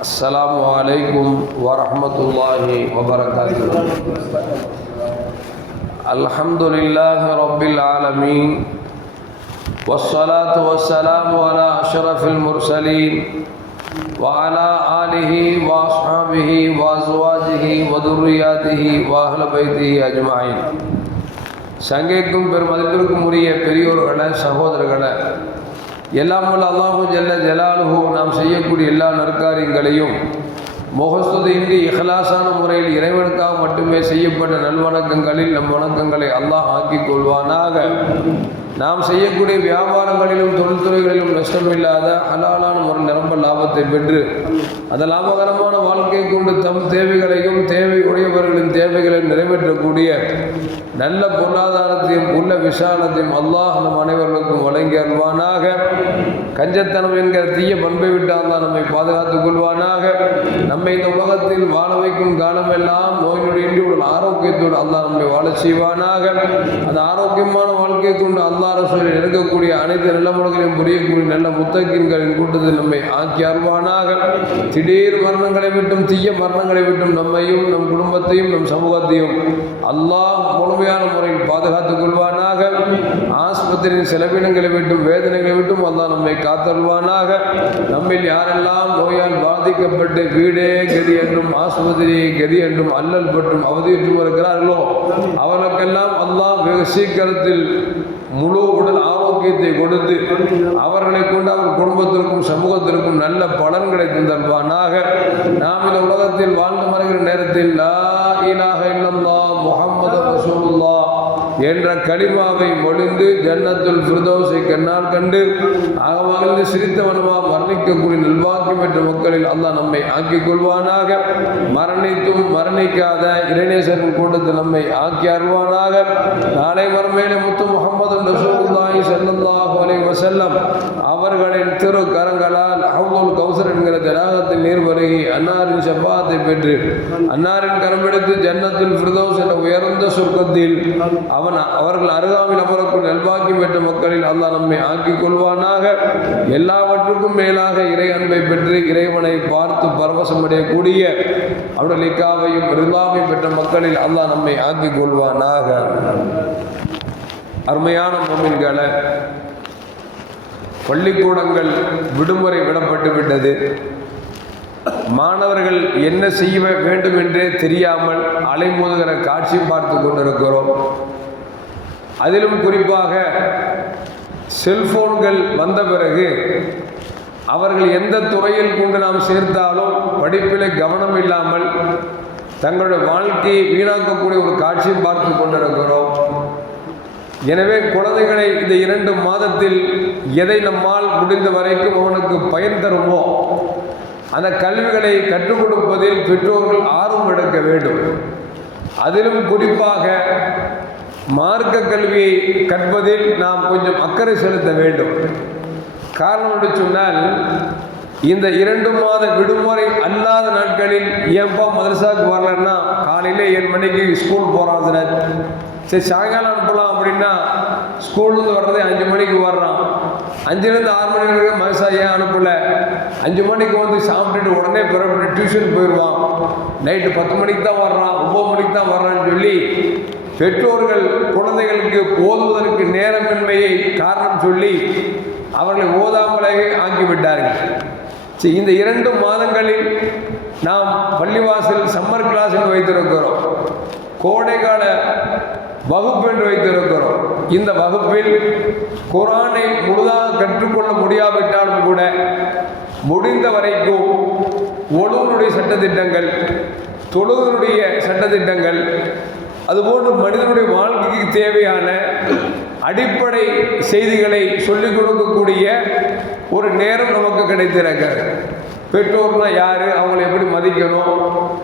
السلام عليكم ورحمة الله وبركاته الحمد لله رب العالمين والصلاة والسلام على أشرف المرسلين وعلى آله وأصحابه وأزواجه وذرياته وأهل بيته أجمعين சங்கைக்கும் பெருமதிப்பிற்கும் உரிய பெரியோர்களை சகோதரர்களை எல்லாம் வல்ல அல்லாஹு ஜல்ல ஜலாலுஹு நாம் செய்யக்கூடிய எல்லா நற்காரியங்களையும் முகஸ்துதியின்றி இஹ்லாசான முறையில் இறைவனுக்காக மட்டுமே செய்யப்பட்ட நல்வணக்கங்களில் நம் வணக்கங்களை அல்லாஹ் ஆக்கிக் கொள்வானாக. நாம் செய்யக்கூடிய வியாபாரங்களிலும் தொழில்துறைகளிலும் நஷ்டமில்லாத ஹலாலான ஒரு நிரம்ப லாபத்தை பெற்று அந்த லாபகரமான வாழ்க்கை கொண்டு தம் தேவைகளையும் தேவை உடையவர்களின் தேவைகளையும் நிறைவேற்றக்கூடிய நல்ல பொருளாதாரத்தையும் உள்ள விசாலத்தையும் அல்லாஹ் நம் அனைவர்களுக்கும் வழங்கி அல்வானாக கஞ்சத்தனம் என்கிற தீய பண்பை விட்டால் தான் நம்மை பாதுகாத்துக் கொள்வானாக. நம்மை இந்த உலகத்தில் வாழ வைக்கும் காலமெல்லாம் நோய் இன்றி உடல் ஆரோக்கியத்தோடு அல்லாஹ் நம்மை வாழ செய்வானாக. அந்த ஆரோக்கியமான வாழ்க்கை கொண்டு அல்லாஹ் ரசூலில் இருக்கக்கூடிய அனைத்து நல்ல முறைகளையும் புரியக்கூடிய நல்ல முத்தகின்களின் கூட்டத்தில் நம்மை ஆக்கி அருவானாக திடீர் மரணங்களை விட்டும் தீய மரணங்களை விட்டும் நம்மையும் நம் குடும்பத்தையும் நம் சமூகத்தையும் அல்லாஹ் முழுமையான முறையில் பாதுகாத்துக் கொள்வானாக. ஆஸ்பத்திரியின் செலவினங்களை விட்டும் வேதனைகளை விட்டும் அல்லாஹ் நம்மை காத்தருள்வானாக. நம்மில் யாரெல்லாம் நோயால் பாதிக்கப்பட்டு வீடே கதி என்றும் ஆஸ்பத்திரியை கதி என்றும் அல்லல் பட்டும் அவதியுற்றும் இருக்கிறார்களோ அவர்களுக்கெல்லாம் அல்லாஹ் வெகு சீக்கிரத்தில் முழு உடல் ஆரோக்கியத்தை கொடுத்து அவர்களை கொண்டு அவர் குடும்பத்திற்கும் சமூகத்திற்கும் நல்ல பலன்களை தந்தல்வானாக நாம் இந்த உலகத்தில் வாழ்ந்து மறைகிற நேரத்தில் லா இலாஹ இல்லல்லாஹ் முஹம்மது ரசூலுல்லாஹ். என்ற கலிமாவை மொழிந்து ஜன்னத்துல் ஃபிர்தௌஸை கண்ணால் கண்டு அகமகிழ்ந்து சிரித்தவனுமா மரணிக்கக்கூடிய நல்வாக்கியம் பெற்ற மக்களில் அல்லாஹ் நம்மை ஆக்கிக் கொள்வானாக. மரணித்தும் மரணிக்காத இறைநேசரின் கூட்டத்தில் நம்மை ஆக்கி அருவானாக நாளை மறுமையில முத்து முகமது ரசூலுல்லாஹி ஸல்லல்லாஹு அலைஹி வஸல்லம் அவர்களின் திரு கரங்களால் அஹ்துல் கௌசர் என்கிற ஜனாகத்தில் நீர் வருகி அன்னாரின் செவ்வாத்தை பெற்று அன்னாரின் கரமெடுத்து ஜன்னத்தில் ஃபிர்தோஸ் என்ற உயர்ந்த சொர்க்கத்தில் அவன் அவன் அவர்கள் அருகாமையில் அமரக்கூடிய நல்வாக்கியம் பெற்ற மக்களில் அல்லாஹ் நம்மை ஆக்கிக் கொள்வானாக. எல்லாவற்றுக்கும் மேலாக இறை அன்பை பெற்று இறைவனை பார்த்து பரவசமடையக்கூடிய அவருடைய லிக்காவையும் ரிலாவையும் பெற்ற மக்களில் அல்லாஹ் நம்மை ஆக்கிக் கொள்வானாக. அருமையான மொமின்களை பள்ளிக்கூடங்கள் விடுமுறை விடப்பட்டு விட்டது. மாணவர்கள் என்ன செய்ய வேண்டும் என்றே தெரியாமல் அலைமோதுகிற காட்சி பார்த்து கொண்டிருக்கிறோம். அதிலும் குறிப்பாக செல்போன்கள் வந்த பிறகு அவர்கள் எந்த துறையில் கொண்டு நாம் சேர்த்தாலும் படிப்பில் கவனம் இல்லாமல் தங்களுடைய வாழ்க்கையை வீணாக்கக்கூடிய ஒரு காட்சியும் பார்த்து கொண்டிருக்கிறோம். எனவே குழந்தைகளை இந்த இரண்டு மாதத்தில் எதை நம்மால் முடிந்த வரைக்கும் அவனுக்கு பயன் தருமோ அந்த கல்விகளை கற்றுக் கொடுப்பதில் பெற்றோர்கள் ஆர்வம் எடுக்க வேண்டும். அதிலும் குறிப்பாக மார்க்க கல்வியை கற்பதில் நாம் கொஞ்சம் அக்கறை செலுத்த வேண்டும். காரணம் என்று சொன்னால் இந்த இரண்டு மாத விடுமுறை அல்லாத நாட்களில் ஏன்பா மதரசாவுக்கு வரலன்னா காலையில் ஏழு மணிக்கு ஸ்கூல் போகிறான் சார். சரி சாயங்காலம் அனுப்பலாம் அப்படின்னா ஸ்கூல்லேருந்து வர்றதே அஞ்சு மணிக்கு வர்றான். அஞ்சுலேருந்து ஆறு மணி வரைக்கும் மதரசா ஏன் அனுப்பலை? அஞ்சு மணிக்கு வந்து சாப்பிட்டுட்டு உடனே பிறகு டியூஷன் போயிடுவான். நைட்டு பத்து மணிக்கு தான் வர்றான் ஒம்பது மணிக்கு தான் வர்றான்னு சொல்லி பெற்றோர்கள் குழந்தைகளுக்கு ஓதுவதற்கு நேரமின்மையை காரணம் சொல்லி அவர்களை ஓதாமலே ஆக்கிவிட்டார்கள் சரி இந்த இரண்டு மாதங்களில் நாம் பள்ளிவாசல் சம்மர் கிளாஸ் என்று வைத்திருக்கிறோம். கோடைக்கால வகுப்பு என்று வைத்திருக்கிறோம். இந்த வகுப்பில் குரானை முழுதாக கற்றுக்கொள்ள முடியாவிட்டாலும் கூட முடிந்த வரைக்கும் ஒழுவனுடைய சட்டத்திட்டங்கள் தொழுவனுடைய சட்டத்திட்டங்கள் அதுபோன்று மனிதனுடைய வாழ்க்கைக்கு தேவையான அடிப்படை செய்திகளை சொல்லிக் கொடுக்கக்கூடிய ஒரு நேரம் நமக்கு கிடைத்திருக்கிறது. பெற்றோர்னா யார்? அவங்கள எப்படி மதிக்கணும்?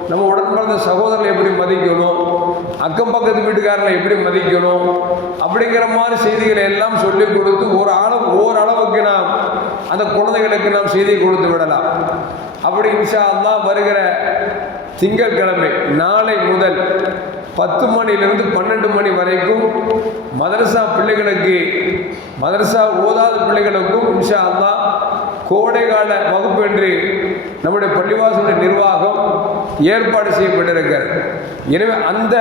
நம்ம உடன் பிறந்த சகோதரனை எப்படி மதிக்கணும்? அக்கம் பக்கத்து வீட்டுக்காரனை எப்படி மதிக்கணும்? அப்படிங்கிற மாதிரி செய்திகளை எல்லாம் சொல்லிக் கொடுத்து ஒரு அளவு ஓரளவுக்கு நாம் அந்த குழந்தைகளுக்கு நாம் செய்தி கொடுத்து விடலாம். அப்படி இன்ஷா அல்லாஹ் வருகிற திங்கட்கிழமை நாளை முதல் பத்து மணிலிருந்து பன்னெண்டு மணி வரைக்கும் மதரசா பிள்ளைகளுக்கு மதரசா ஓதாத பிள்ளைகளுக்கும் இன்ஷா அல்லா கோடைகால வகுப்பு என்று நம்முடைய பள்ளிவாசலுடைய நிர்வாகம் ஏற்பாடு செய்யப்பட்டிருக்கிறது. எனவே அந்த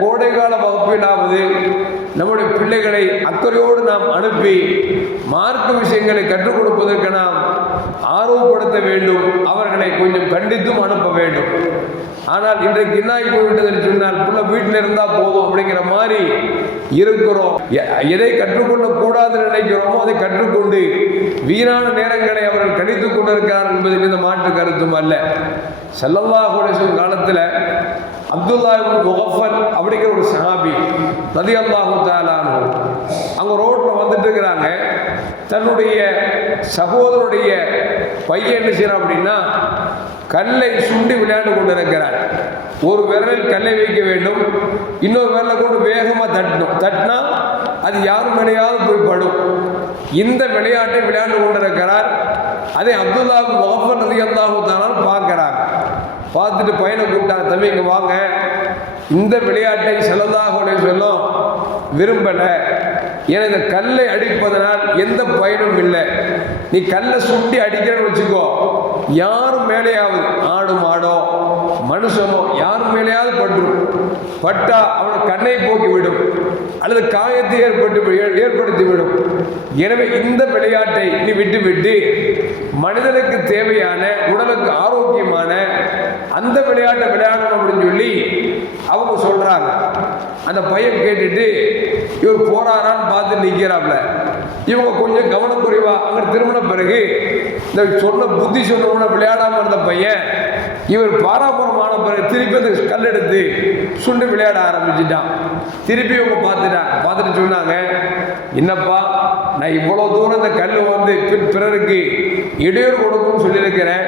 கோடைகால வகுப்பிலாவது நம்முடைய பிள்ளைகளை அக்கறையோடு நாம் அனுப்பி மார்க்க விஷயங்களை கற்றுக் கொடுப்பதற்கு நாம் ஆர்வப்படுத்த வேண்டும். அவர்களை கொஞ்சம் கண்டித்தும் அனுப்ப வேண்டும். ஆனால் இன்றைக்கு என்னாகி போய்விட்டது என்று சொன்னால் புள்ள வீட்டில் இருந்தால் போதும் அப்படிங்கிற மாதிரி இருக்கிறோம். எ- எதை கற்றுக்கொள்ள கூடாதுன்னு நினைக்கிறோமோ அதை கற்றுக்கொண்டு வீணான நேரங்களை அவர்கள் கணித்துக் கொண்டிருக்கிறார் என்பதில் இந்த மாற்று கருத்தும் அல்ல. செல்லல்லா அலைஹி காலத்தில் அப்துல்லா முகஃபர் முகஃபல் அப்படிங்கிற ஒரு சஹாபி நதி அல்லாஹு தாலானு அங்கே ரோட்டில் வந்துட்டு இருக்கிறாங்க. தன்னுடைய சகோதரனுடைய பையன் என்ன செய்யறான் அப்படின்னா கல்லை சுண்டி விளையாண்டு கொண்டிருக்கிறார். ஒரு விரலில் கல்லை வைக்க வேண்டும். இன்னொரு விரலை கொண்டு வேகமாக தட்டணும். தட்டினா அது யாரும் விளையாது போய் படும் இந்த விளையாட்டை விளையாண்டு கொண்டிருக்கிறார். அதை அப்துல்லா முகஃபர் ரதி அல்லாஹு தானாலும் பார்க்குறாங்க பார்த்துட்டு பையனை கூப்பிட்டாங்க தம்பி இங்கே வாங்க. இந்த விளையாட்டை செல்லதாக சொல்லும். விரும்பலை. ஏன்னா இந்த கல்லை அடிப்பதனால் எந்த பயனும் இல்லை. நீ கல்லை சுட்டி அடிக்கிறன்னு வச்சுக்கோ. யார் மேலேயாவது ஆடு மாடோ மனுஷனோ யார் மேலேயாவது பட்டுரும் பட்டா அவனை கண்ணை போக்கி விடும். அல்லது காயத்தை ஏற்பட்டு ஏற்படுத்தி விடும். எனவே இந்த விளையாட்டை நீ விட்டு விட்டு மனிதனுக்கு தேவையான உடலுக்கு ஆரோக்கியமான அந்த விளையாட்டை விளையாடணும் அப்படின்னு சொல்லி அவங்க சொல்றாங்க. அந்த பையன் கேட்டுட்டு இவர் போறாரான்னு பார்த்து நிற்கிறாப்ல இவங்க கொஞ்சம் கவனக்குறைவா அங்க திரும்பின பிறகு இந்த சொன்ன புத்தி சொன்ன விளையாடாம இருந்த பையன் இவர் பாராபுரமான பிறகு திருப்பி அந்த கல் எடுத்து சுண்டு விளையாட ஆரம்பிச்சிட்டான். திருப்பி இவங்க பார்த்துட்டான் பார்த்துட்டு சொன்னாங்க என்னப்பா நான் இவ்வளோ தூரம் இந்த கல் வந்து பிறருக்கு இடையூறு கொடுக்கும்னு சொல்லியிருக்கிறேன்.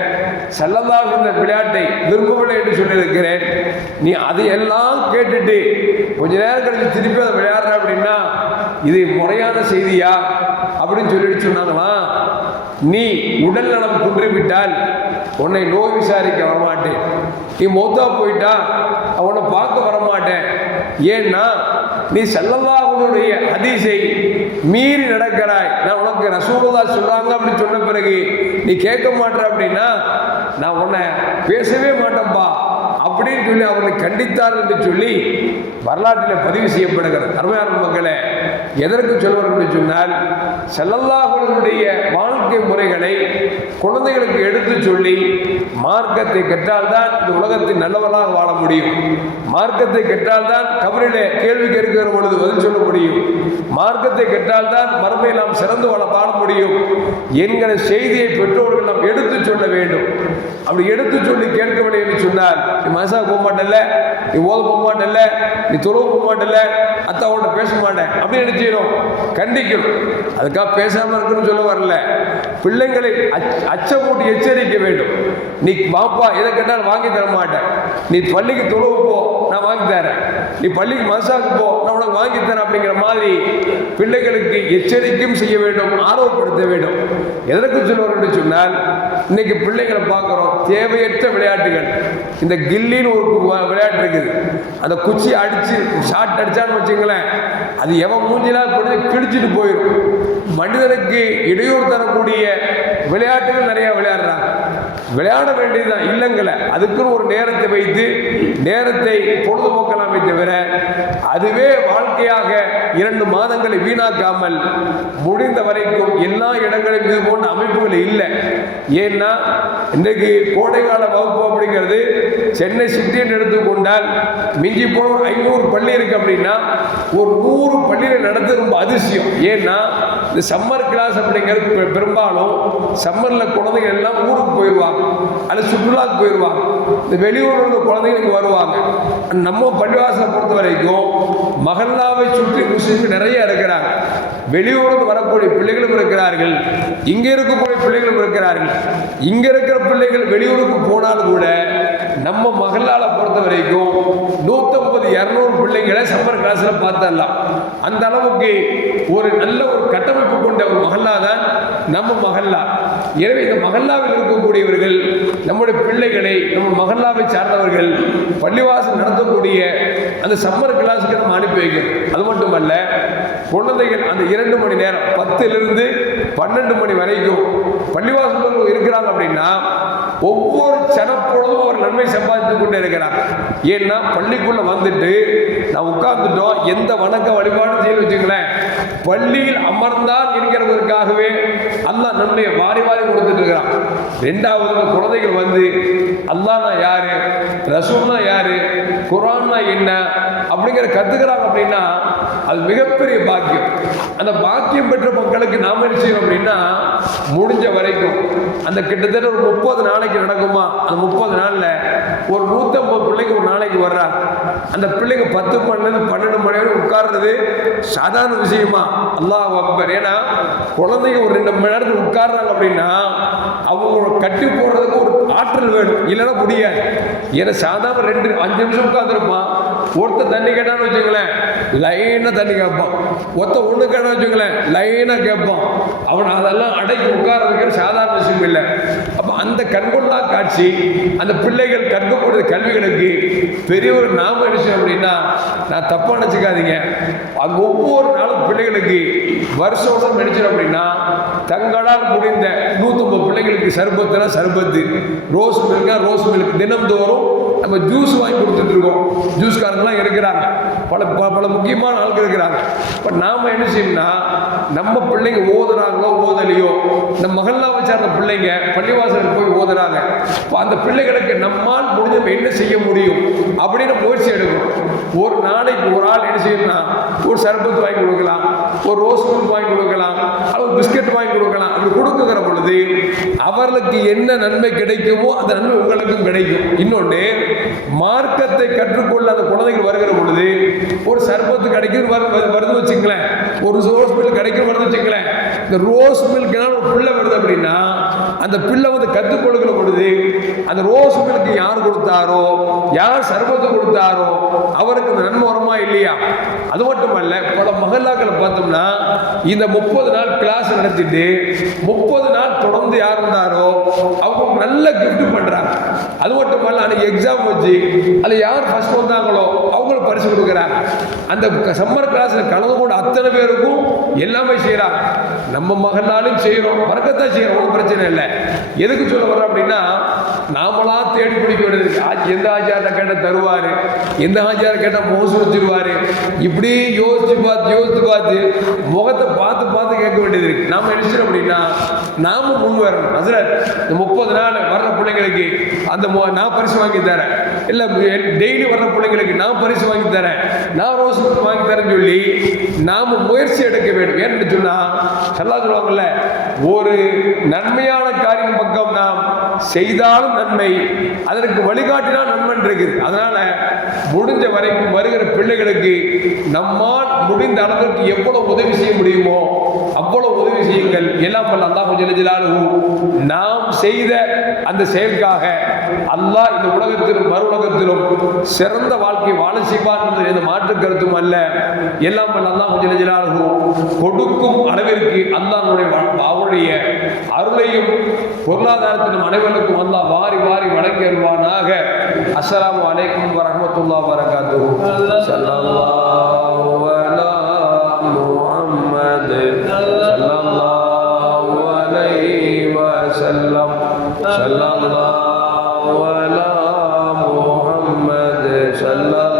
செல்லதாக இந்த விளையாட்டை விரும்பவில்லை என்று சொல்லியிருக்கிறேன். நீ அதையெல்லாம் கேட்டுட்டு கொஞ்ச நேரம் கழிச்சு திருப்பி அதை விளையாடுற அப்படின்னா இது முறையான செய்தியா? அப்படின்னு சொல்லிட்டு சொன்னாங்களா நீ உடல் நலம் குன்றிவிட்டால் உன்னை நோய் விசாரிக்க வரமாட்டேன். நீ மௌத்தா போயிட்டா உன்னை பார்க்க வரமாட்டேன். ஏன்னா நீ செல்லல்லாஹுடைய அதிசை மீறி நடக்கிறாய். நான் உனக்கு ரசூலதா சொல்றாங்க அப்படின்னு சொன்ன பிறகு நீ கேட்க மாட்டேற அப்படின்னா நான் உன்னை பேசவே மாட்டேன்பா அப்படின்னு சொல்லி அவர்களை கண்டித்தார் என்று சொல்லி வரலாற்றில் பதிவு செய்யப்படுகிறது. அருமையான மக்களை எதற்கு சொல்வார் என்று சொன்னால் செல்லல்லாஹுடைய வாழ்க்கை முறைகளை குழந்தைகளுக்கு எடுத்து சொல்லி மார்க்கத்தை கற்றால்தான் இந்த உலகத்தில் நல்லவர்களாக வாழ முடியும். மார்க்கத்தை கற்றால்தான் கபரிலே கேள்வி கேட்கிற பொழுது பதில் சொல்ல முடியும். மார்க்கத்தை கெட்டால்தான் மறுமையில் நாம் சிறந்து வாழ பாட முடியும் என்கிற செய்தியை பெற்றோர்கள் நாம் எடுத்து சொல்ல வேண்டும். அப்படி எடுத்து சொல்லி கேட்கவில்லை என்று சொன்னால் நீ மனசா போக மாட்டல நீ ஓத போக மாட்டல நீ தொழுவ போக மாட்டல்ல அத்தாவோட பேச மாட்டேன். அப்படின்னு நினைச்சிடும் கண்டிக்கும். கண்டிக்கணும் அதுக்காக பேசாம இருக்குன்னு சொல்ல வரல. பிள்ளைங்களை அச்ச- அச்சமூட்டி எச்சரிக்க வேண்டும். நீ வாப்பா எதை கேட்டாலும் வாங்கி தர மாட்டேன் நீ பள்ளிக்கு தொழுவ போ நான் வாங்கி தரேன் நீ பள்ளிக்கு மசாக்கு போ. நான் உனக்கு வாங்கி தரேன் அப்படிங்கிற மாதிரி பிள்ளைகளுக்கு எச்சரிக்கையும் செய்ய வேண்டும் ஆர்வப்படுத்த வேண்டும். எதற்கு சொல்லுவார் என்று சொன்னால் இன்னைக்கு பிள்ளைகளை பார்க்குறோம் தேவையற்ற விளையாட்டுகள். இந்த கில்லின்னு ஒரு விளையாட்டு இருக்குது. அந்த குச்சி அடிச்சு ஷாட் அடிச்சான்னு வச்சுங்களேன் அது எவன் மூஞ்சினால் கூட கிழிச்சிட்டு போயிடும் மனிதனுக்கு இடையூறு தரக்கூடிய விளையாட்டுகள் நிறையா விளையாடுறாங்க. விளையாட வேண்டியதுதான் இல்லைங்கள. அதுக்குன்னு ஒரு நேரத்தை வைத்து நேரத்தை பொழுதுபோக்கலாமே தவிர அதுவே வாழ்க்கையாக இரண்டு மாதங்களை வீணாக்காமல் முடிந்த வரைக்கும் எல்லா இடங்களிலும் இது போன்ற அமைப்புகள் இல்லை. ஏன்னா இன்றைக்கு கோடைக்கால வகுப்பு அப்படிங்கிறது சென்னை சிட்டின்னு எடுத்துக்கொண்டால் மிஞ்சி போன ஒரு ஐநூறு பள்ளி இருக்கு அப்படின்னா ஒரு நூறு பள்ளியில் நடத்து ரொம்ப அதிசயம். ஏன்னா இந்த சம்மர் கிளாஸ் அப்படிங்கிறது பெ- பெரும்பாலும் சம்மரில் குழந்தைங்க எல்லாம் ஊருக்கு போயிடுவாங்க அல்லது சுற்றுலாக்கு போயிடுவாங்க இந்த வெளியூரில் உள்ள வருவாங்க. நம்ம பள்ளிவாசலை பொறுத்த வரைக்கும் மகல்லாவை சுற்றி முஸ்லீம்கள் நிறைய இருக்கிறாங்க. வெளியூருக்கு வரக்கூடிய பிள்ளைகளும் இருக்கிறார்கள். இங்கே இருக்கக்கூடிய பிள்ளைகளும் இருக்கிறார்கள். இங்கே இருக்கிற பிள்ளைகள் வெளியூருக்கு போனாலும் கூட நம்ம மகளால் பொறுத்த வரைக்கும் நூற்றம்பது இரநூறு பிள்ளைங்களை சம்மர் கிளாஸில் பார்த்துடலாம். அந்த அளவுக்கு ஒரு நல்ல ஒரு கட்ட கொண்ட ஒரு மகல்லா தான் நம்ம மகல்லா. எனவே இந்த மகல்லாவில் இருக்கக்கூடியவர்கள் நம்முடைய பிள்ளைகளை நம்ம மகல்லாவை சார்ந்தவர்கள் பள்ளிவாசல் நடத்தக்கூடிய அந்த சம்மர் கிளாஸுக்கு நம்ம அனுப்பி வைக்கணும். அது மட்டுமல்ல குழந்தைகள் அந்த இரண்டு மணி நேரம் பத்துலேருந்து பன்னெண்டு மணி வரைக்கும் பள்ளிவாசல் இருக்கிறாங்க அப்படின்னா ஒவ்வொரு சனப்பொழுதும் ஒரு நன்மை சம்பாதித்து கொண்டே இருக்கிறார் ஏன்னா பள்ளிக்குள்ளே வந்துட்டு நான் உட்கார்ந்துட்டோம். எந்த வணக்க வழிபாடு செய்யல வச்சுங்களேன் பள்ளியில் அமர்ந்தால் இருக்கிறதற்காகவே அல்லாஹ் நன்மையை வாரி வாரி கொடுத்துட்டு இருக்கிறான். ரெண்டாவது குழந்தைகள் வந்து அல்லாஹ்னா யாரு? ரசூல்னா யாரு? குரான்னா என்ன? அப்படிங்கிற கத்துக்கிறாங்க அப்படின்னா அது மிகப்பெரிய பாக்கியம். அந்த பாக்கியம் பெற்ற மக்களுக்கு நாம என்ன செய்யணும் அப்படின்னா முடிஞ்ச வரைக்கும் அந்த கிட்டத்தட்ட ஒரு முப்பது நாளைக்கு நடக்குமா? அந்த முப்பது நாளில் ஒரு நூத்தம்பது பிள்ளைங்க ஒரு நாளைக்கு வர்றா. அந்த பிள்ளைங்க பத்து மணிலேருந்து பன்னெண்டு மணி வரைக்கும் உட்கார்றது சாதாரண விஷயமா. அல்லாஹ் அக்பர். ஏன்னா குழந்தைங்க ஒரு ரெண்டு மணி நேரத்துக்கு உட்கார்றாங்க அப்படின்னா அவங்களோட கட்டி போடுறதுக்கு ஒரு ஆற்றல் வேணும். இல்லைன்னா முடியாது. ஏன்னா சாதாரண ரெண்டு அஞ்சு நிமிஷம் உட்காந்துருப்பான் ஒருத்தர் தண்ணி கேட்டான்னு வச்சுங்களேன் லைனாக தண்ணி கேட்பான். ஒருத்த ஒன்று கேட்டான்னு வச்சுங்களேன் லைனாக கேட்பான். அவன் அதெல்லாம் அடக்கி உட்கார வைக்கிற சாதாரண விஷயம் இல்லை. அப்போ அந்த கண்கொள்ளா காட்சி அந்த பிள்ளைகள் கற்கக்கூடிய கல்விகளுக்கு பெரியவர் நாம என்ன அப்படின்னா நான் தப்பாக நினச்சிக்காதீங்க. அது ஒவ்வொரு நாளும் பிள்ளைகளுக்கு வருஷம் வருஷம் நினைச்சோம் அப்படின்னா தங்களால் முடிந்த நூற்றம்பது பிள்ளைங்களுக்கு சர்பத்துனா சர்பத்து ரோஸ் மில்க்னா ரோஸ் மில்க். தினம்தோறும் நம்ம ஜூஸ் வாங்கி கொடுத்துட்டு இருக்கோம். ஜூஸ்காரங்களாம் எடுக்கிறாங்க. பல ப- பல முக்கியமான ஆட்கள் இருக்கிறாங்க. இப்போ நாம் என்ன செய்யணும்னா நம்ம பிள்ளைங்க ஓதுறாங்களோ ஓதலையோ இந்த மகல்லாவை சார்ந்த பிள்ளைங்க பள்ளிவாசலுக்கு போய் ஓதுறாங்க. இப்போ அந்த பிள்ளைகளுக்கு நம்மால் முடிஞ்ச நம்ம என்ன செய்ய முடியும் அப்படின்னு முயற்சி எடுக்கணும். ஒரு நாளைக்கு ஒரு ஆள் என்ன செய்யணும்னா ஒரு சர்பத்து வாங்கி கொடுக்கலாம் ஒரு ரோஸ் மில்க் வாங்கி கொடுக்கலாம் அல்லது பிஸ்கட் வாங்கி கொடுக்கலாம் அப்படி கொடுக்குற பொழுது அவர்களுக்கு என்ன நன்மை கிடைக்குமோ அந்த நன்மை உங்களுக்கும் கிடைக்கும். இன்னொன்று மார்க்கத்தை கற்றுக்கொள்ள அந்த குழந்தைகள் வருகிற பொழுது ஒரு சர்பத்து கிடைக்கும் வருது வச்சுங்களேன் ஒரு ஹாஸ்பிட்டல் மில்க் கிடைக்கும் வருது வச்சுங்களேன் இந்த ரோஸ் மில்க்னால ஒரு பிள்ளை வருது அப்படின்னா அந்த பிள்ளை வந்து கற்றுக் கொடுக்கிற பொழுது அந்த ரோஸ் மில்க் யார் கொடுத்தாரோ யார் சர்பத்து கொடுத்தாரோ அவருக்கு இந்த நன்மை வருமா இல்லையா? அது மட்டுமல்ல பல மகல்லாக்களை பார்த்தோம்னா இந்த முப்பது நாள் கிளாஸ் நடத்திட்டு முப்பது நாள் தொடர்ந்து யார் இருந்தாரோ அவங்க நல்ல கிஃப்ட் பண்ணுறாங்க அது மட்டுமல்ல அன்னைக்கு எக்ஸாம் வச்சு அதில் யார் ஃபஸ்ட் வந்தாங்களோ அவங்களுக்கு பரிசு கொடுக்குறாங்க. அந்த சம்மர் கிளாஸில் கலந்து கொண்டு அத்தனை பேருக்கும் எல்லாமே செய்கிறாங்க நம்ம மகனாலும் செய்கிறோம் மறக்கத்தான் செய்கிறோம் ஒன்றும் பிரச்சனை இல்லை. எதுக்கு சொல்ல வர்றோம் அப்படின்னா நாமளா தேடி பிடிக்க வேண்டியது ஆச்சு எந்த ஆச்சாரத்தை கேட்டால் தருவார்? எந்த ஆச்சாரம் கேட்டால் மோசு வச்சிருவாரு இப்படி யோசிச்சு பார்த்து யோசித்து பார்த்து முகத்தை பார்த்து பார்த்து கேட்க வேண்டியது இருக்கு. நாம் என்ன அப்படின்னா நாமும் முன் வரணும் ஹசரத் இந்த முப்பது நாள் வர்ற பிள்ளைங்களுக்கு அந்த மு- நான் பரிசு வாங்கி தரேன். இல்லை டெய்லி வர்ற பிள்ளைங்களுக்கு நான் பரிசு வாங்கி தரேன் நான் ரோஸ் வாங்கி தரேன்னு சொல்லி நாம் முயற்சி எடுக்க வேண்டும். ஏன்னு சொன்னால் நல்லா சொல்லுவாங்கல்ல ஒரு நன்மையான காரியம் பக்கம் நாம் செய்தாலும் நன்மை அதற்கு வழிகாட்டினால் நன்மன் இருக்குது. அதனால முடிஞ்ச வரைக்கும் வருகிற பிள்ளைகளுக்கு நம்மால் முடிந்த அளவிற்கு எவ்வளவு உதவி செய்ய முடியுமோ அவ்வளவு உதவி செய்யுங்கள். எல்லாம் வல்ல அல்லாஹ் ஜெலஜலாலு நாம் செய்த அந்த செயலுக்காக அல்லாஹ் இந்த உலகத்திலும் மறு உலகத்திலும் சிறந்த வாழ்க்கை வாழ செய்வான் என்பது எந்த மாற்று கருத்தும் அல்ல. எல்லாம் வல்ல அல்லாஹ் ஜெலஜலாலு கொடுக்கும் அளவிற்கு அல்லாஹனுடைய அவருடைய அருளையும் பொருளாதாரத்திலும் அனைவருக்கும் அல்லாஹ் வாரி வாரி வழங்கி வருவானாக அஸ்லாம் அலைக்கும் வரமத்துல்லா வரகாத்து சல்லா وسلم